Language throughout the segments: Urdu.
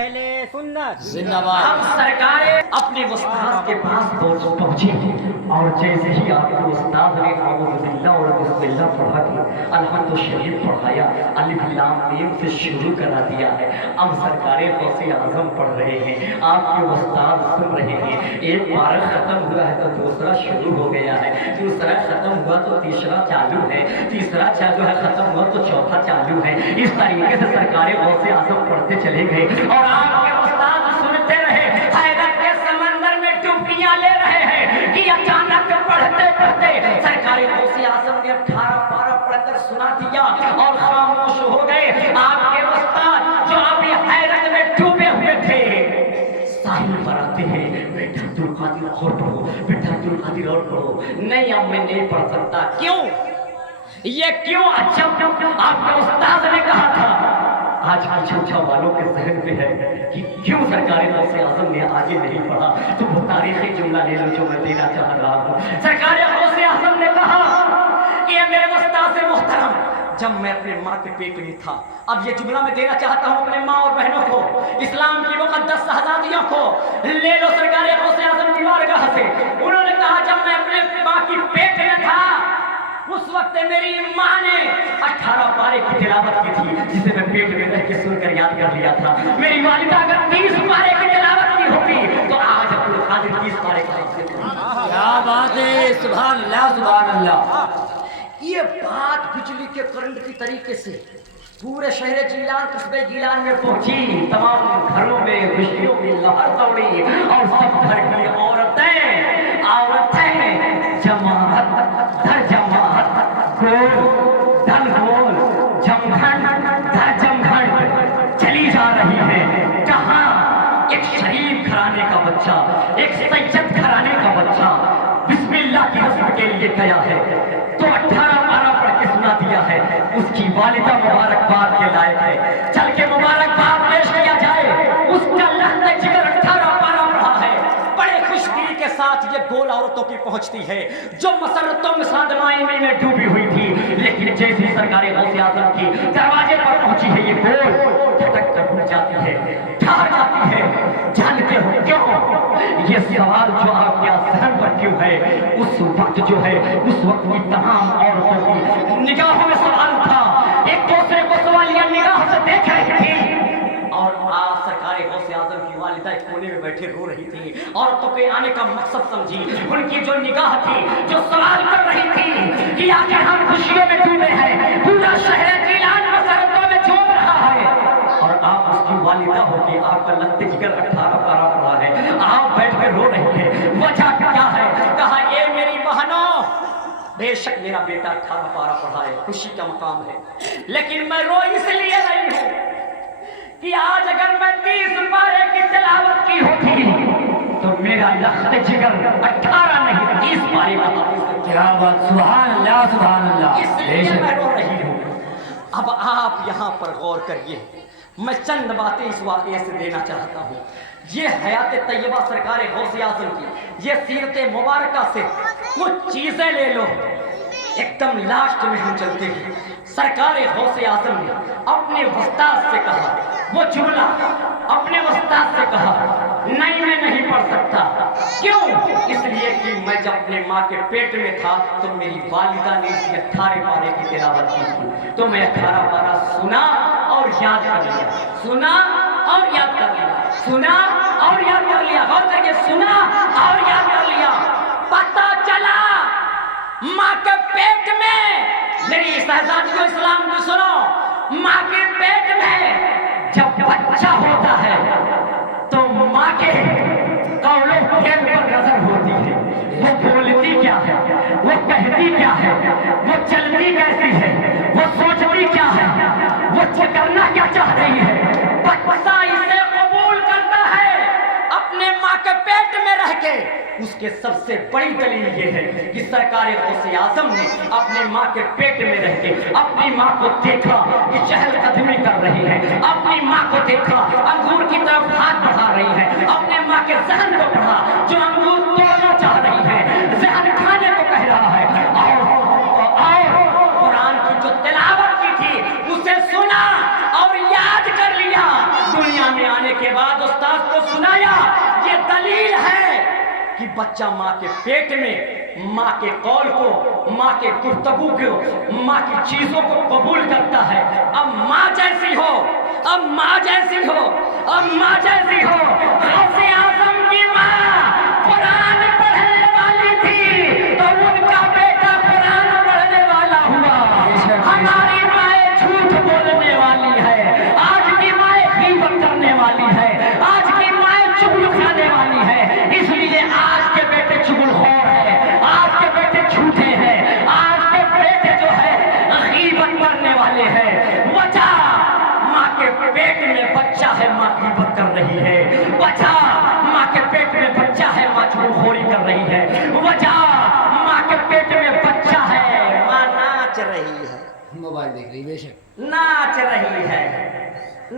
سنت زندہ باد۔ ہم سرکار اپنے استاد کے پاس پہنچے اور جیسے ہی آپ کے استاد نے اعوذ باللہ اور بسم اللہ پڑھا کے الحمد شریف پڑھایا، الف لام میم سے شروع کرا دیا ہے۔ اب سرکار غوث اعظم پڑھ رہے ہیں، آپ کے استاد سن رہے ہیں۔ ایک پارہ ختم ہوا ہے تو دوسرا شروع ہو گیا ہے، دوسرا ختم ہوا تو تیسرا چالو ہے، تیسرا چالو ہے ختم ہوا تو چوتھا چالو ہے۔ اس طریقے سے سرکار غوث اعظم پڑھتے چلے گئے اور آپ کے استاد سنتے رہے، حیرت کے سمندر میں ڈبکیاں لے رہے ہیں کہ اچانک پڑھتے پڑھتے سرکار غوث اعظم نے 18 پارہ پڑھ کر سنا دیا اور خاموش ہو گئے۔ آپ کے استاد جو ابھی حیرت میں ڈوبے ہوئے تھے ساحل پر آتے ہیں، بیٹا عبدالقادر اور پڑھو، بیٹا عبدالقادر اور پڑھو۔ نہیں اب میں نہیں پڑھ سکتا۔ کیوں؟ یہ کیوں؟ اچھا آپ کے استاد نے کہا تھا۔ آج کل چھوچا والوں کے ذہن میں ہے کہ کیوں سرکار غوث اعظم نے آگے نہیں پڑھا، تو وہ تاریخی جملہ لے لو جو میں دینا چاہ رہا ہوں۔ سرکار غوث اعظم نے کہا کہ یہ میرے استاد محترم، جب میں اپنے ماں کے پیٹ میں تھا، اب یہ جملہ میں دینا چاہتا ہوں اپنے ماں اور بہنوں کو، اسلام کی مقدس شہزادیوں کو، لے لو سرکار غوث اعظم کی بارگاہ سے۔ انہوں نے کہا جب میں اپنے ماں کی پیٹ میں تھا اس وقت میری ماں نے 18 پارے کی تلاوت کی تھی، جسے میں پیٹ میں رہ کے سن کر یاد کر لیا تھا۔ میری والدہ اگر 30 پارے کی تلاوت کی ہوتی تو آج عبدالقادر 30 پارے کا حاصل ہوتا۔ کیا بات ہے، سبحان اللہ سبحان اللہ۔ یہ بات بجلی کے کرنٹ کی طریقے سے پورے شہر جیلان، قصبے جیلان میں پہنچی، تمام گھروں میں خوشیوں کی لہر دوڑی اور سب گھر کی عورتیں جماعت در جماعت، گول دل گول، جمگھن در جمگھن چلی جا رہی ہے۔ کہاں ایک شریف گھرانے کا بچہ، ایک سید گھرانے کا بچہ بسم اللہ کی رسم کے لیے گیا ہے تو 18 پارہ پڑھ کے سنا دیا ہے۔ اس کی والدہ مبارکباد کے لائق ہے، چل کے مبارکباد پیش کیا جائے۔ اس کا لحظہ جگر 18 پارہ پڑھا ہے۔ بڑے خوش دلی کے ساتھ یہ گول عورتوں کی پہنچتی ہے جو مسرتوں میں سادمائی میں ڈوبی ہوئی تھی، لیکن جیسی سرکار غوث اعظم کی دروازے پر پہنچی ہے یہ گول جھٹک کر اٹھ جاتی ہے، ٹھہر جاتی ہے۔ جانتے ہو کیوں؟ یہ سوال جو آپ کے ذہن پر کیوں ہے؟ اس وقت جو ہے اس وقت کی تمام عورتوں کی نگاہوں میں سوال تھا، ایک دوسرے کو سوالیہ نگاہ سے دیکھ رہی تھی اور آج سرکار غوث اعظم کی والدہ ایک کونے میں بیٹھے رو رہی تھی۔ عورتوں کے آنے کا مقصد سمجھی، ان کی جو نگاہ تھی جو سوال کر رہی تھی کہ آخر ہم خوشیوں میں ڈوبے ہیں، پورا شہر جیلان مسرتوں میں جھوم رہا ہے اور آپ اس کی والدہ ہو کے آپ کا لگتے جگر 18 پارہ پڑا ہے، آپ بیٹھ کے رو رہی ہیں۔ وجہ کیا ہے؟ کہا اے میری بہنوں، بے شک میرا بیٹا 18 پارہ پڑھا ہے، خوشی کا مقام ہے، لیکن میں رو اس لیے رہی ہوں کہ آج اگر میں 30 پارے کی تلاوت کی ہوتی تو میرا لخت جگر 18 نہیں 30 پارے کا حافظ ہے۔ کیا بات، سبحان اللہ سبحان اللہ۔ اس لیے میں رو رہی ہوں۔ اب آپ یہاں پر غور کریے، میں چند باتیں اس واقعے سے دینا چاہتا ہوں۔ یہ حیات طیبہ سرکار غوث اعظم کی یہ سیرت مبارکہ سے کچھ چیزیں لے لو۔ ایک دم لاسٹ میں ہم چلتے ہیں۔ سرکار غوث اعظم نے اپنے استاد سے کہا، وہ جملہ اپنے استاد سے کہا، نہیں میں نہیں پڑھ سکتا۔ کیوں؟ اس لیے کہ میں جب اپنے ماں کے پیٹ میں تھا تو میری والدہ نے اس 18 پارے کی تلاوت کی تھی، تو میں 18 پارہ سنا اور یاد کر لیا، سنا اور یاد کر لیا، سنا اور یاد کر لیا، غور کر کے سنا اور یاد کر لیا۔ پتہ چلا ماں کے پیٹ میں، میری شہزادیوں اسلام کو سنو، ماں کے پیٹ میں جب بچہ ہوتا ہے تو ماں کے قول و فعل پر نظر ہوتی ہے، وہ بولتی کیا ہے، وہ کہتی کیا ہے، وہ چلتی کیسی ہے، وہ سوچتی کیا ہے، وہ کرنا کیا چاہ رہی ہے۔ بچہ اسے قبول کرتا ہے اپنے ماں کے پیٹ میں رہ کے۔ اس کے سب سے بڑی دلیل یہ ہے کہ سرکار غوث اعظم نے اپنے ماں کے پیٹ میں رہ کے اپنی ماں کو دیکھا کہ چہل قدمی کر رہی ہے، اپنی ماں کو دیکھا انگور کی طرف ہاتھ بڑھا رہی ہے، اپنے ماں کے ذہن کو پڑھا جو انگور توڑنا چاہ رہی ہے، ذہن کھانے کو کہہ رہا ہے، اور قرآن کی جو تلاوت کی تھی اسے سنا اور یاد کر لیا۔ دنیا میں آنے آنے کے بعد استاد کو سنایا یہ دلیل ہے کہ بچہ ماں کے پیٹ میں ماں کے قول کو، ماں کے گفتگو کو، ماں کی چیزوں کو قبول کرتا ہے۔ اب ماں جیسی ہو، اب ماں جیسی ہو، اب ماں جیسی ہو۔ غوث اعظم کی ماں قرآن پڑھنے والی تھی تو ان کا بیٹا قرآن پڑھنے والا ہوا۔ ہماری مائیں جھوٹ بولنے والی ہے، آج کی مائیں غیبت کرنے والی ہے، آج کی مائیں چغل کھانے والی ہے۔ اس لیے آج کے بیٹے چغل خور ہیں، آج کے بیٹے جھوٹے ہیں، آج کے بیٹے جو ہے غیبت کرنے والے ہیں۔ وجہ ماں کے پیٹ میں بچہ ہے، ماں غیبت کر رہی ہے۔ وجہ ماں کے پیٹ میں بچہ ہے، ماں چغل خوری کر رہی ہے۔ وجہ ماں کے پیٹ میں بچہ ہے، ماں ناچ رہی ہے، موبائل دیکھ رہی بے شک، ناچ رہی ہے،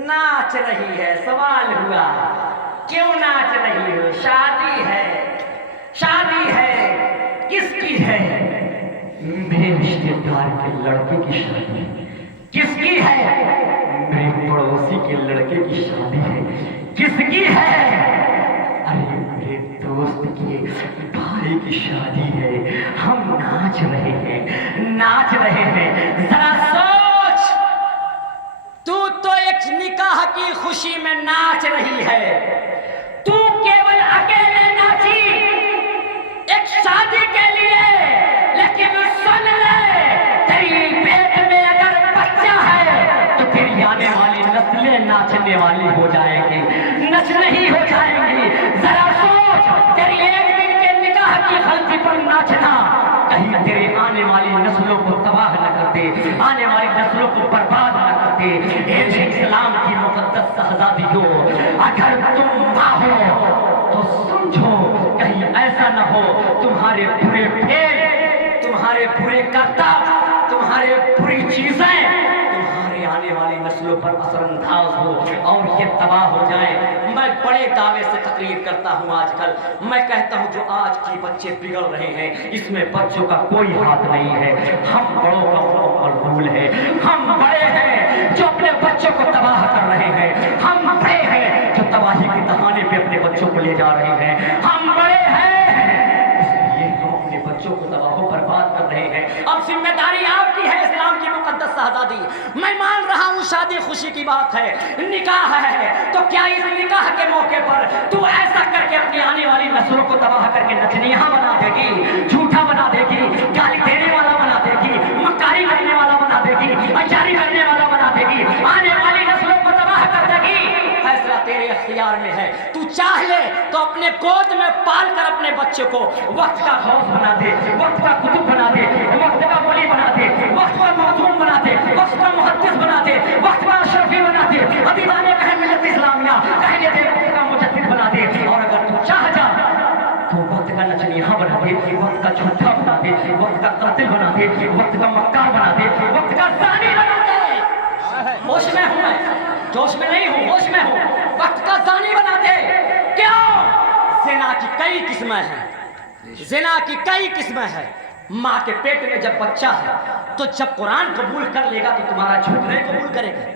ناچ رہی ہے۔ سوال ہوا کیوں ناچ رہی ہو؟ شادی ہے، شادی ہے، کس کی ہے؟ میرے رشتے دار کے لڑکے کی شادی ہے۔ کس کی ہے؟ میرے پڑوسی کے لڑکے کی شادی ہے۔ کس کی ہے؟ ارے میرے دوست کے بھائی کی شادی ہے۔ ہم ناچ رہے ہیں، ناچ رہے ہیں۔ ذرا سوچ، تو ایک نکاح کی خوشی میں ناچ رہی ہے، تو کیول اکیلے ناچی ایک شادی کے لیے، لیکن سن لے تیری پیٹ میں اگر بچہ ہے تو تیری آنے والی نسلیں ناچنے والی ہو جائیں گی، نچ نہیں ہو جائیں گی۔ ذرا سوچ، تیری ایک دن کے نکاح کی غلطی پر ناچنا کہیں تیرے آنے والی نسلوں کو تباہ نہ کرتے، آنے والی نسلوں کو برباد نہ کرتے۔ اے اسلام کی مقدس شہزادیوں، اگر تم ماں ہو تو سمجھو کہیں ایسا نہ ہو تمہارے برے پھیر، تمہارے برے کرتب، تمہارے بری چیزیں تمہارے آنے والی نسلوں پر اثر انداز ہو اور یہ تباہ ہو جائے۔ میں بڑے دعوے سے تقریر کرتا ہوں آج کل، میں کہتا ہوں جو آج کی بچے بگڑ رہے ہیں اس میں بچوں کا کوئی ہاتھ نہیں ہے، ہم بڑوں کا مکمل رول ہے۔ ہم بڑے ہیں جو اپنے بچوں کو تباہ کر رہے ہیں، ہم بڑے ہیں جو تباہی کے دہانے پہ اپنے بچوں کو لے جا رہے ہیں، ہم بڑے ہیں اس لیے ہم اپنے بچوں کو تباہ و برباد کر رہے ہیں۔ اب ذمہ داری آپ کی ہے اسلام کی مقدس شہزادی۔ میں مان رہا ہوں شادی خوشی کی بات ہے، نکاح ہے، تو کیا اس نکاح کے موقع پر تو ایسا کر کے اپنی آنے والی نسلوں کو تباہ کر کے نچنیاں بنا دے گی، جھوٹا بنا دے گی، گالی دینے والا بنا دے گی، مکاری کرنے والا بنا دے گی، اچاری کرنے والا بنا دے گی، آنے والی نسلوں کو تباہ کر دے گی؟ فیصلہ تیرے اختیار میں ہے، تو چاہ لے تو اپنے گود میں پال کر اپنے بچے کو وقت کا غوث بنا دے، وقت کا قطب بنا دے، وقت کا ولی بنا دے، وقت کا معصوم بنا دے، وقت کا محدث بنا دے، وقت کا اشرفی بنا دے، عزیزان اہل ملت اسلامیہ اہل دیوبند کا مجدد بنا دے۔ اور اگر تو چاہ جا تو وقت کا نچنیاں بنا دے، وقت کا جھوٹا بنا دے، وقت کا قاتل بنا دے، وقت کا مکار بنا دے، وقت کا زانی بنا دے۔ ہوش میں ہوں میں، جوش میں نہیں ہوں، ہوش میں ہوں۔ وقت کا زانی بنا دے۔ کیوں؟ زنا کی کئی قسمیں ہیں، زنا کی کئی قسمیں ہیں۔ ماں کے پیٹ میں جب بچہ ہے تو جب قرآن قبول کر لے گا تو تمہارا جھوٹ نہیں قبول کرے گا،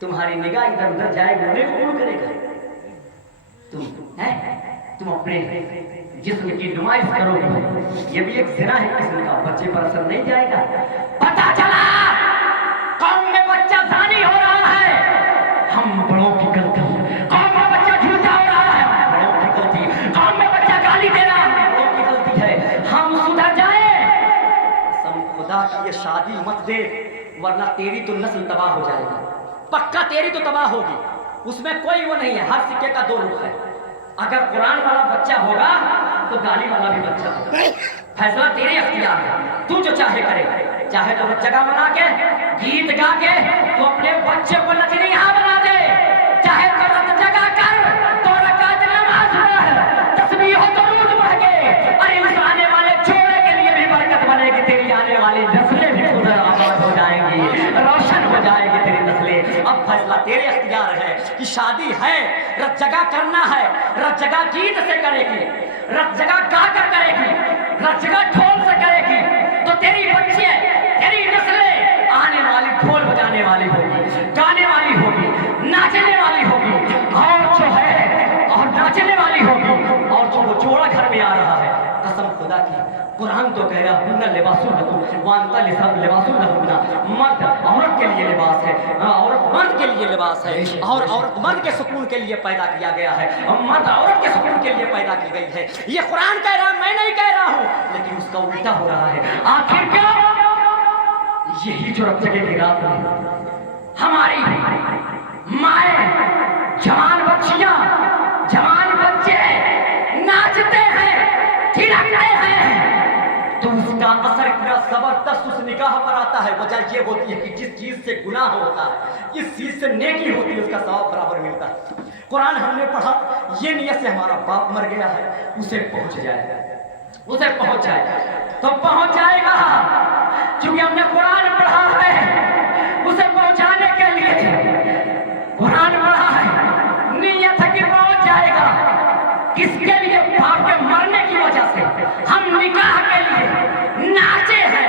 تمہاری نگاہ ادھر ادھر جائے گا نہیں قبول کرے گا۔ تم اپنے جسم کی نمائش کرو گے، یہ بھی ایک زنا ہے قسم کا، بچے پر اثر نہیں جائے گا۔ پتہ چلا قوم میں بچہ زانی ہو رہا ہے، ہم بڑوں کی غلطی، قوم میں بچہ جھوٹا ہو رہا ہے، بڑوں کی غلطی، قوم میں بچہ گالی دے رہا ہے، بڑوں کی غلطی ہے، ہم سدھر جائیں۔ قسم خدا کی یہ شادی مت دے ورنہ تیری تو نسل تباہ ہو جائے گی، پکا تیری تو تباہ ہوگی، اس میں کوئی وہ نہیں ہے، ہر سکے کا دو رخ ہے۔ اگر قرآن والا بچہ ہوگا تو گالی والا بھی بچہ ہوگا، فیصلہ تیرے اختیار ہے، تو جو چاہے کرے، چاہے تو جگہ بنا کے گیت گا کے تو اپنے بچے کو نچنیاں بنا دے، چاہے تو رت جگہ کر تو رکعت نماز پڑھ، تسبیح و درود پڑھ کے، اور اس آنے والے جوڑے کے لیے بھی برکت بنے گی، تیری آنے والی نسلیں بھی خود آباد ہو جائیں گی، روشن ہو جائے گی تیری نسلیں۔ اب فیصلہ تیرے اختیار ہے کہ شادی ہے، رت جگہ کرنا ہے، رت جگہ گیت سے کرے گی، رت جگہ گا کر کرے گی، رت جگہ ڈھول سے کرے گی، تو تیری بچی تیری نسلیں آنے والی ڈھول بجانے والی ہوگی، گانے والی ہوگی، ناچنے والی ہوگی، قرآن تو کہہ رہا ہن لباسن لکم وانتا لباسن لہن، مرد عورت کے لیے لباس ہے، عورت مرد کے لیے لباس ہے، اور عورت مرد کے سکون کے لیے پیدا کیا گیا ہے، مرد عورت کے سکون کے لیے پیدا کی گئی ہے. یہ قرآن کہہ رہا ہے، میں نہیں کہہ رہا ہوں، لیکن اس کا الٹا ہو رہا ہے. آخر کیا؟ یہی جو رب جگہ کی رات میں ہماری مائیں، جوان بچیاں، جوان بچے ناچتے ہیں، تھرکتے ہیں، تو اس کا اثر اتنا زبردست اس نگاہ پر آتا ہے. وجہ یہ ہوتی ہے کہ جس چیز سے گناہ ہوتا ہے، جس چیز سے نیکی ہوتی ہے، اس کا ثواب برابر ملتا ہے. قرآن ہم نے پڑھا یہ نیت سے ہمارا باپ مر گیا ہے، اسے پہنچ جائے، اسے پہنچ جائے تو پہنچ جائے گا. چونکہ ہم نے قرآن پڑھا ہے، اسے پہنچانے کے لیے قرآن پڑھا ہے، نیت ہے کہ پہنچ جائے گا. کس کے لیے؟ باپ کے مرنے کی وجہ سے ہم نکاح کے لیے ناچے ہیں.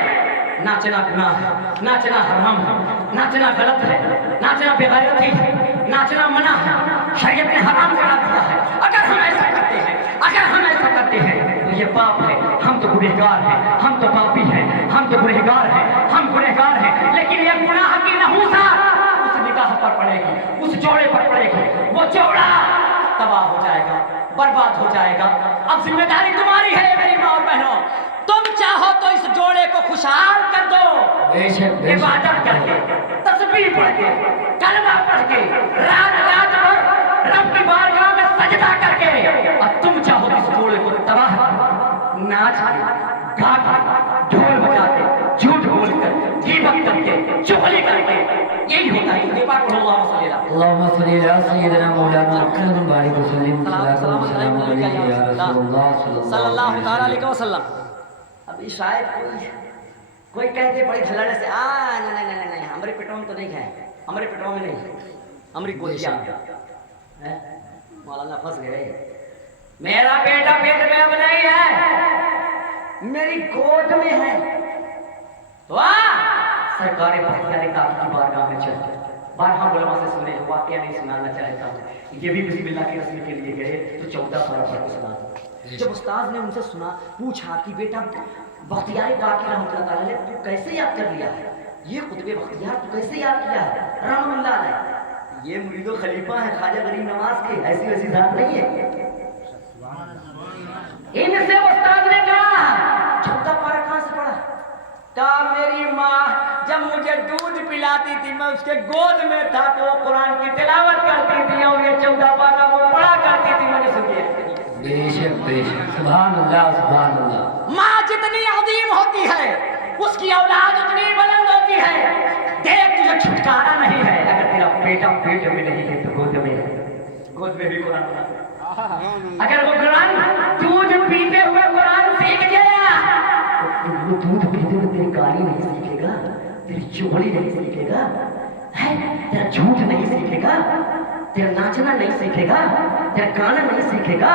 ناچنا گناہ ہے، ناچنا حرام ہے، ناچنا غلط ہے، ناچنا بغیرتی ہے، ناچنا منع ہے، شریعت نے حرام کرا دیا ہے. اگر ہم ایسا کرتے ہیں، اگر ہم ایسا کرتے ہیں تو یہ پاپ ہے. ہم تو گنہگار ہیں، ہم تو پاپی ہیں، ہم تو گنہگار ہیں، ہم گنہگار ہیں. لیکن یہ گناہ کی نحوست اس نکاح پر پڑے گی، اس جوڑے پر پڑے گی. وہ جوڑا تباہ ہو جائے گا، برباد ہو جائے گا. اب ذمہ داری تمہاری ہے میری ماں اور بہنوں. تم چاہو تو اس جوڑے کو خوشحال کر دو، عبادت کر کے، تسبیح پڑھ کے، کلمہ پڑھ کے، رات رات بھر رب کی بارگاہ میں سجدہ کر کے. اور تم چاہو تو اس جوڑے کو تباہ کر، ناچ کے، گا کے، ڈھول بجا کے، جھوٹ بول کر، غیبت کر کے، چغلی کر کے. یہی ہوتا ہے. یہ بات اللہم صلی اللہ اللهم صل على سيدنا مولانا محمد وعلى وسلم صلوات والسلام عليك يا رسول الله صلی اللہ تعالی علیہ وسلم. ابھی شاید کوئی کہتے بڑی دھلڑے سے نہیں نہیں نہیں ہمارے پیٹوں میں تو نہیں ہے، ہمارے پیٹوں میں نہیں، ہماری گودیاں. مولانا پھنس گئے. میرا بیٹا پیٹ میں اب نہیں ہے، میری گود میں ہے. سرکار بختیار کعبہ کی بارگاہ میں چل بارہا علماء سے سنے، واقعہ نہیں سنانا چاہتا ہوں. یہ بھی بسم اللہ کی رسم کے لیے گئے تو 14 سال پر سنا. جب استاد نے ان سے سنا، پوچھا کہ بیٹا بختیار کعبہ رحمۃ اللہ تعالی نے تو کیسے یاد کر لیا ہے؟ یہ خطب بختیار تو کیسے یاد کیا ہے رحمۃ اللہ علیہ؟ یہ مرید و خلیفہ ہے خواجہ غریب نواز کے، ایسی ویسی ذات نہیں ہے. ان سے استاد نے کہا 14 پارہ کہاں سے پڑھا؟ میری ماں جب مجھے دودھ پلاتی تھی، میں اس کے گود میں تھا تو وہ قرآن کی تلاوت کرتی تھی اور یہ 14 پارہ وہ پڑھا کرتی تھی، میں نے سنی ہے. بے شک بے شک، سبحان اللہ سبحان اللہ. ماں جتنی عظیم ہوتی ہے اس کی اولاد اتنی بلند ہوتی ہے. دیکھ تجھے چھٹکارا نہیں ہے. اگر تیرا بیٹا پیٹ میں نہیں ہے تو گود میں ہے، گود میں بھی قرآن پڑھا. اگر وہ قرآن دودھ پیتے ہوئے قرآن سیکھ گیا، وہ دودھ پیتے ہوئے تیری گالی نہیں سیکھے گا، تیری چغلی نہیں سیکھے گا، تیرا جھوٹ نہیں سیکھے گا، تیرا ناچنا نہیں سیکھے گا، تیرا گانا نہیں سیکھے گا.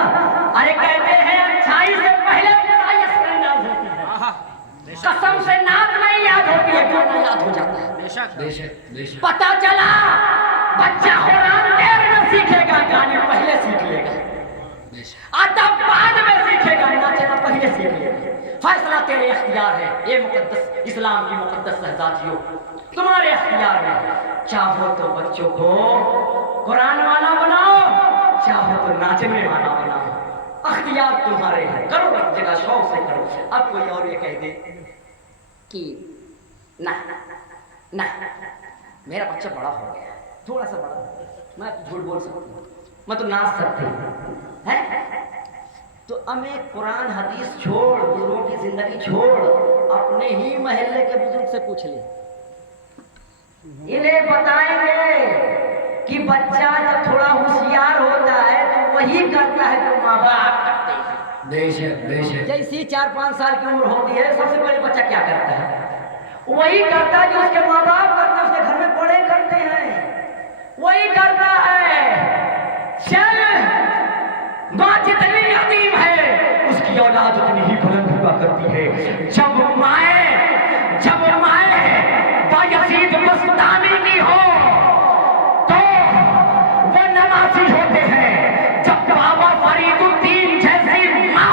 ارے کہتے ہیں اچھائی سے پہلے برائی اثر انداز ہوتی ہے. قسم سے نعت نہیں یاد ہوتی ہے، گانا یاد ہو جاتا ہے. بے شک بے شک بے شک. پتہ چلا بچہ قرآن دیر میں سیکھے گا، گانے پہلے سیکھ لے گا، ادب بعد میں سیکھے گا، ناچنا پہلے سیکھ لے گا. فیصلہ تیرے اختیار ہے. یہ مقدس اسلام کی مقدس شہزادیوں تمہارے اختیار میں. چاہو تو بچوں کو قرآن والا بناؤ، چاہو تو ناچنے والا بناؤ. اختیار تمہارے ہیں، کرو ایک جگہ شوق سے کرو. اب کوئی اور یہ کہہ دے کہ نہ میرا بچہ بڑا ہو گیا، تھوڑا سا بڑا، میں جھوٹ بول سکتی ہوں، میں تو ناچ سکتی ہوں، تو ہمیں قرآن حدیث چھوڑ، گروہ کی زندگی چھوڑ، اپنے ہی محلے کے بزرگ سے پوچھ لے. انہیں بتائیں گے کہ بچہ جب تھوڑا ہوشیار ہوتا ہے تو وہی کرتا ہے جو ماں باپ کرتے ہیں. بے شک بے شک. جیسی 4-5 سال کی عمر ہوتی ہے، سب سے پہلے بچہ کیا کرتا ہے؟ وہی کرتا ہے جو اس کے ماں باپ کرتے ہیں، اس کے گھر میں بڑے کرتے ہیں، وہی کرتا ہے. چل ماں جتنی عظیم ہے اس کی اولاد اتنی ہی بلند ہوا کرتی ہے. جب مائیں بایزید بستانی کی ہو تو وہ نمازی ہوتے ہیں. جب بابا فرید الدین جیسی ماں